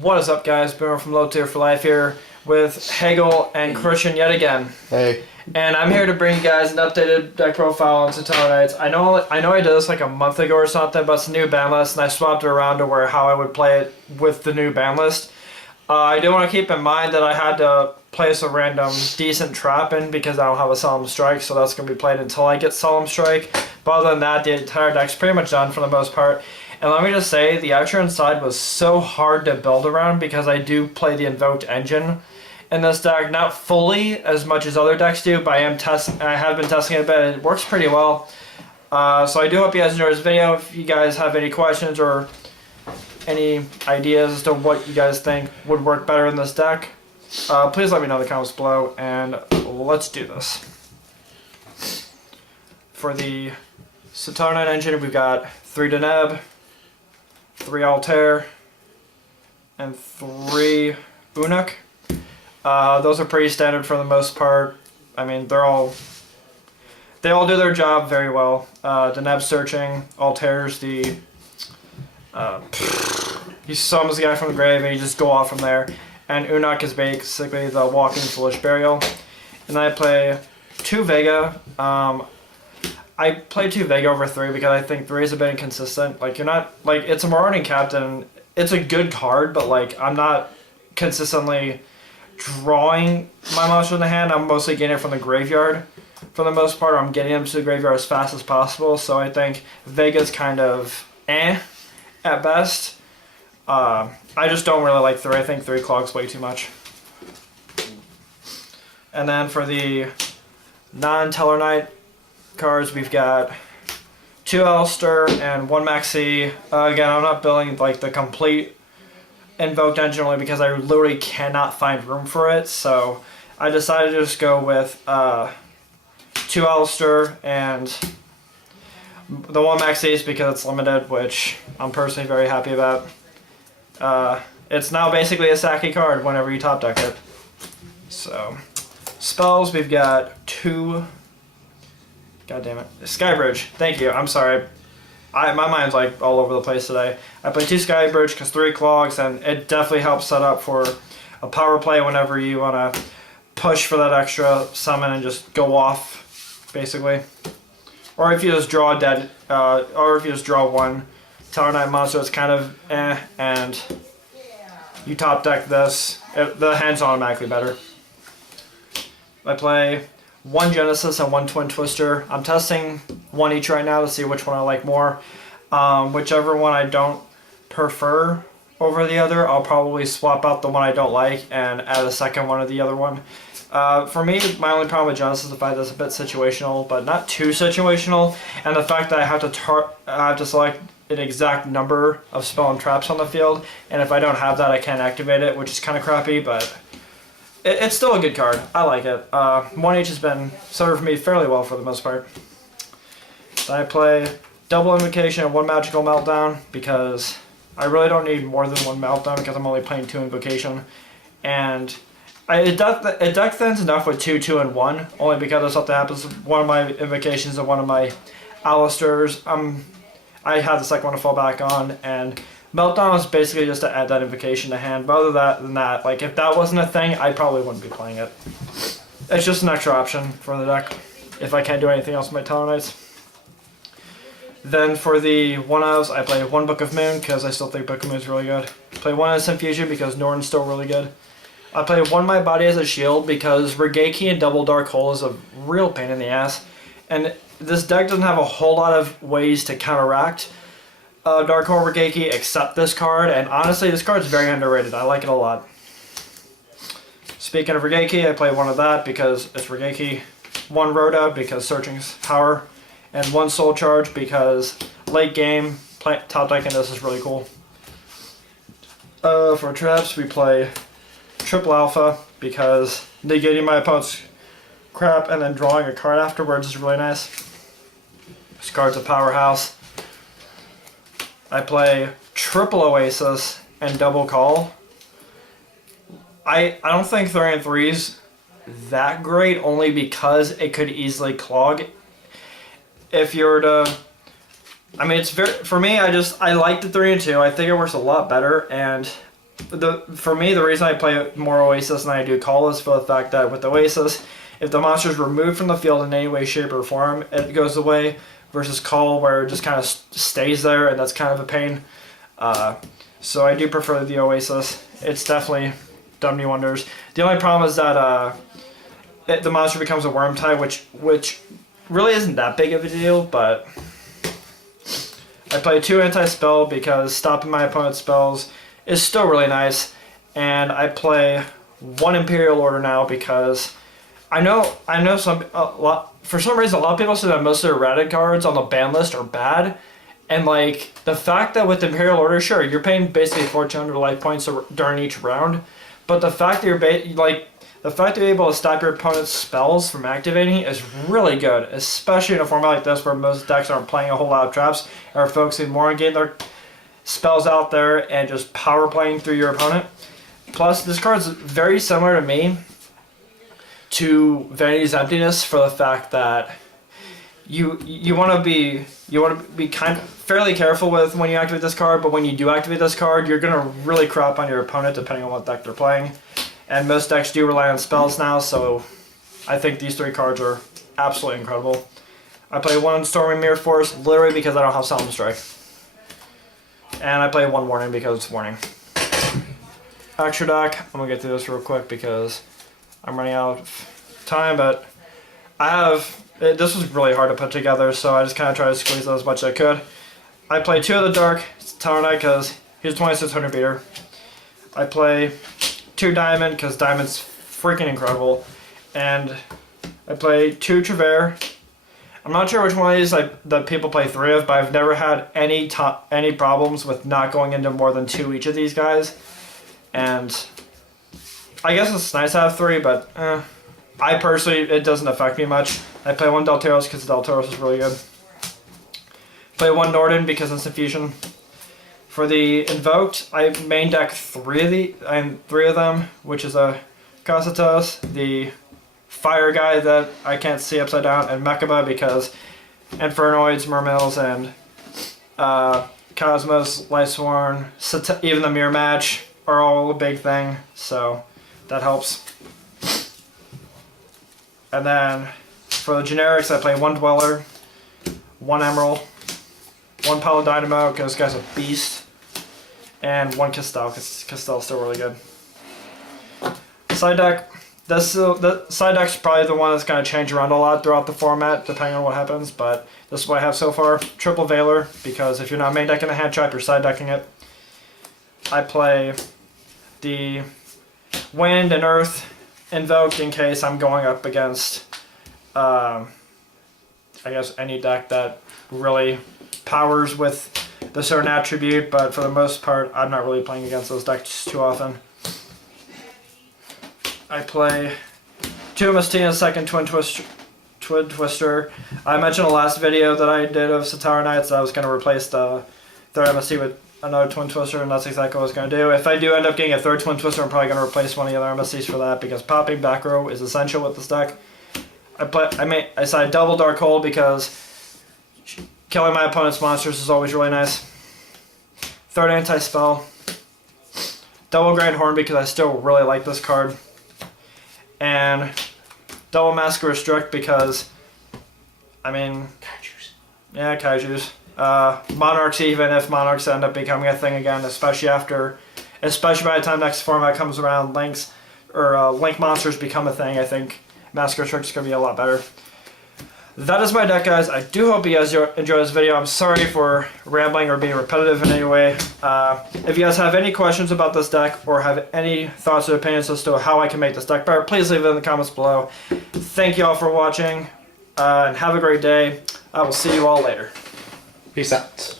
What is up, guys? Boomer from Low Tier for Life here with Hegel and Christian yet again. Hey. And I'm here to bring you guys an updated deck profile on Tellarknight. I know I did this like a month ago or something, but it's a new ban list, and I swapped it around to where how I would play it with the new ban list. I do want to keep in mind that I had to place a random decent trap in because I don't have a Solemn Strike, so that's going to be played until I get Solemn Strike. But other than that, the entire deck's pretty much done for the most part. And let me just say, the extra inside was so hard to build around because I do play the Invoked engine in this deck. Not fully as much as other decks do, but I have been testing it a bit, and it works pretty well. So I do hope you guys enjoyed this video. If you guys have any questions or any ideas as to what you guys think would work better in this deck, please let me know in the comments below, and let's do this. For the Tellarknight engine, we've got 3 Deneb, 3 Altair, and 3 Unuk. Those are pretty standard for the most part. I mean, they all do their job very well. Deneb searching, Altair's the he summons the guy from the grave and you just go off from there. And Unuk is basically the walking foolish burial. And I play 2 Vega. I play 2 Vega over 3 because I think 3 is a bit inconsistent. Like, you're not, like, it's a Marauding Captain. It's a good card, but, like, I'm not consistently drawing my monster in the hand. I'm mostly getting it from the graveyard for the most part. I'm getting them to the graveyard as fast as possible. So I think Vega's kind of at best. I just don't really like 3. I think 3 clogs way too much. And then for the non-Tellarknight cards, we've got 2 Alistair and 1 Maxi. Again, I'm not building like the complete Invoked engine only because I literally cannot find room for it. So I decided to just go with 2 Alistair and the 1 Maxi is because it's limited, which I'm personally very happy about. It's now basically a Saki card whenever you top deck it. So spells, we've got 2. God damn it. Skybridge. Thank you. I'm sorry. My mind's like all over the place today. I play 2 Skybridge because 3 clogs, and it definitely helps set up for a power play whenever you want to push for that extra summon and just go off, basically. Or if you just draw or if you just draw 1 Tellarknight monster, it's kind of and you top deck this, the hand's automatically better. I play 1 Genesis and 1 Twin Twister. I'm testing 1 each right now to see which one I like more. Whichever one I don't prefer over the other, I'll probably swap out the one I don't like and add a second one of the other one. For me, my only problem with Genesis is the fact that it's a bit situational, but not too situational, and the fact that I have to select an exact number of spell and traps on the field, and if I don't have that, I can't activate it, which is kind of crappy, but it's still a good card. I like it. 1H has been served me fairly well for the most part. I play double Invocation and 1 Magical Meltdown because I really don't need more than 1 Meltdown because I'm only playing 2 Invocation. And it deck thins enough with 2, 2, and 1, only because of something happens with one of my Invocations and one of my Alistairs. I had the second one to fall back on, and Meltdown is basically just to add that Invocation to hand. But other than that, like, if that wasn't a thing, I probably wouldn't be playing it. It's just an extra option for the deck if I can't do anything else with my Tellarknights. Then for the 1-ofs, I play 1 Book of Moon because I still think Book of Moon is really good. Play 1 Instant Fusion because Norton's still really good. I play 1 My Body as a Shield because Regeki and Double Dark Hole is a real pain in the ass. And this deck doesn't have a whole lot of ways to counteract Dark Hole Regeki except this card, and honestly this card is very underrated. I like it a lot. Speaking of Regeki, I play 1 of that because it's Regeki, 1 Rhoda because Searching's power, and 1 Soul Charge because late game top decking this is really cool. For traps, we play Triple Alpha because negating my opponent's crap and then drawing a card afterwards is really nice. This card's a powerhouse. I play Triple Oasis and Double Call. I don't think 3 and 3's that great, only because it could easily clog. If you were to I mean, it's very, for me, I like the 3 and 2. I think it works a lot better, and for me, the reason I play more Oasis than I do Call is for the fact that with Oasis, if the monster is removed from the field in any way, shape, or form, it goes away, versus Call where it just kind of stays there, and that's kind of a pain. So I do prefer the Oasis. It's definitely done me wonders. The only problem is that the monster becomes a worm type, which really isn't that big of a deal, but I play 2 anti-spell because stopping my opponent's spells is still really nice, and I play 1 Imperial Order now because I know for some reason a lot of people say that most of the erratic cards on the ban list are bad, and like the fact that with Imperial Order, sure, you're paying basically 1,400 life points during each round, but the fact that you're able to stop your opponent's spells from activating is really good, especially in a format like this where most decks aren't playing a whole lot of traps and are focusing more on getting their spells out there and just power playing through your opponent. Plus, this card's very similar to me to Vanity's Emptiness for the fact that you want to be kind of fairly careful with when you activate this card, but when you do activate this card, you're gonna really crop on your opponent depending on what deck they're playing. And most decks do rely on spells now, so I think these 3 cards are absolutely incredible. I play 1 Storming Mirror Force literally because I don't have Solemn Strike. And I play 1 Warning because it's Warning. Extra deck, I'm going to get through this real quick because I'm running out of time, but this was really hard to put together, so I just kind of tried to squeeze out as much as I could. I play 2 of the Dark, it's Tellarknight because he's a 2600 beater. I play 2 Diamond because Diamond's freaking incredible, and I play 2 Trevere. I'm not sure which one of these that people play 3 of, but I've never had any problems with not going into more than 2 each of these guys. And I guess it's nice to have 3, but I personally, it doesn't affect me much. I play 1 Delteros because Delteros is really good. Play 1 Norden because it's Infusion. For the Invoked, I main deck 3 of them, which is a Cositos, the Fire guy that I can't see upside down, and Mechaba because Infernoids, Mermills, and Cosmos, Lightsworn, even the Mirror Match are all a big thing, so that helps. And then for the generics, I play 1 Dweller, 1 Emerald, 1 Paladynamo because this guy's a beast, and 1 Castell because Castell's still really good. Side deck. The side deck's probably the one that's going to change around a lot throughout the format, depending on what happens, but this is what I have so far. Triple Veiler, because if you're not main decking a hand trap, you're side decking it. I play the Wind and Earth Invoked in case I'm going up against, I guess, any deck that really powers with the certain attribute, but for the most part, I'm not really playing against those decks too often. I play 2 Mustina, second Twin Twister. I mentioned in the last video that I did of Tellarknight that I was going to replace the 3rd MST with another Twin Twister, and that's exactly what I was going to do. If I do end up getting a 3rd Twin Twister, I'm probably going to replace one of the other MSTs for that because popping back row is essential with this deck. I side double Dark Hold because killing my opponent's monsters is always really nice. 3rd Anti-Spell. Double Grand Horn because I still really like this card. And double Mask Restrict because, I mean, Kaijus. Yeah, Kaijus. Monarchs, even if Monarchs end up becoming a thing again, especially by the time next format comes around, Link monsters become a thing, I think Mask Restrict is going to be a lot better. That is my deck, guys. I do hope you guys enjoyed this video. I'm sorry for rambling or being repetitive in any way. If you guys have any questions about this deck or have any thoughts or opinions as to how I can make this deck better, please leave it in the comments below. Thank you all for watching, and have a great day. I will see you all later. Peace out.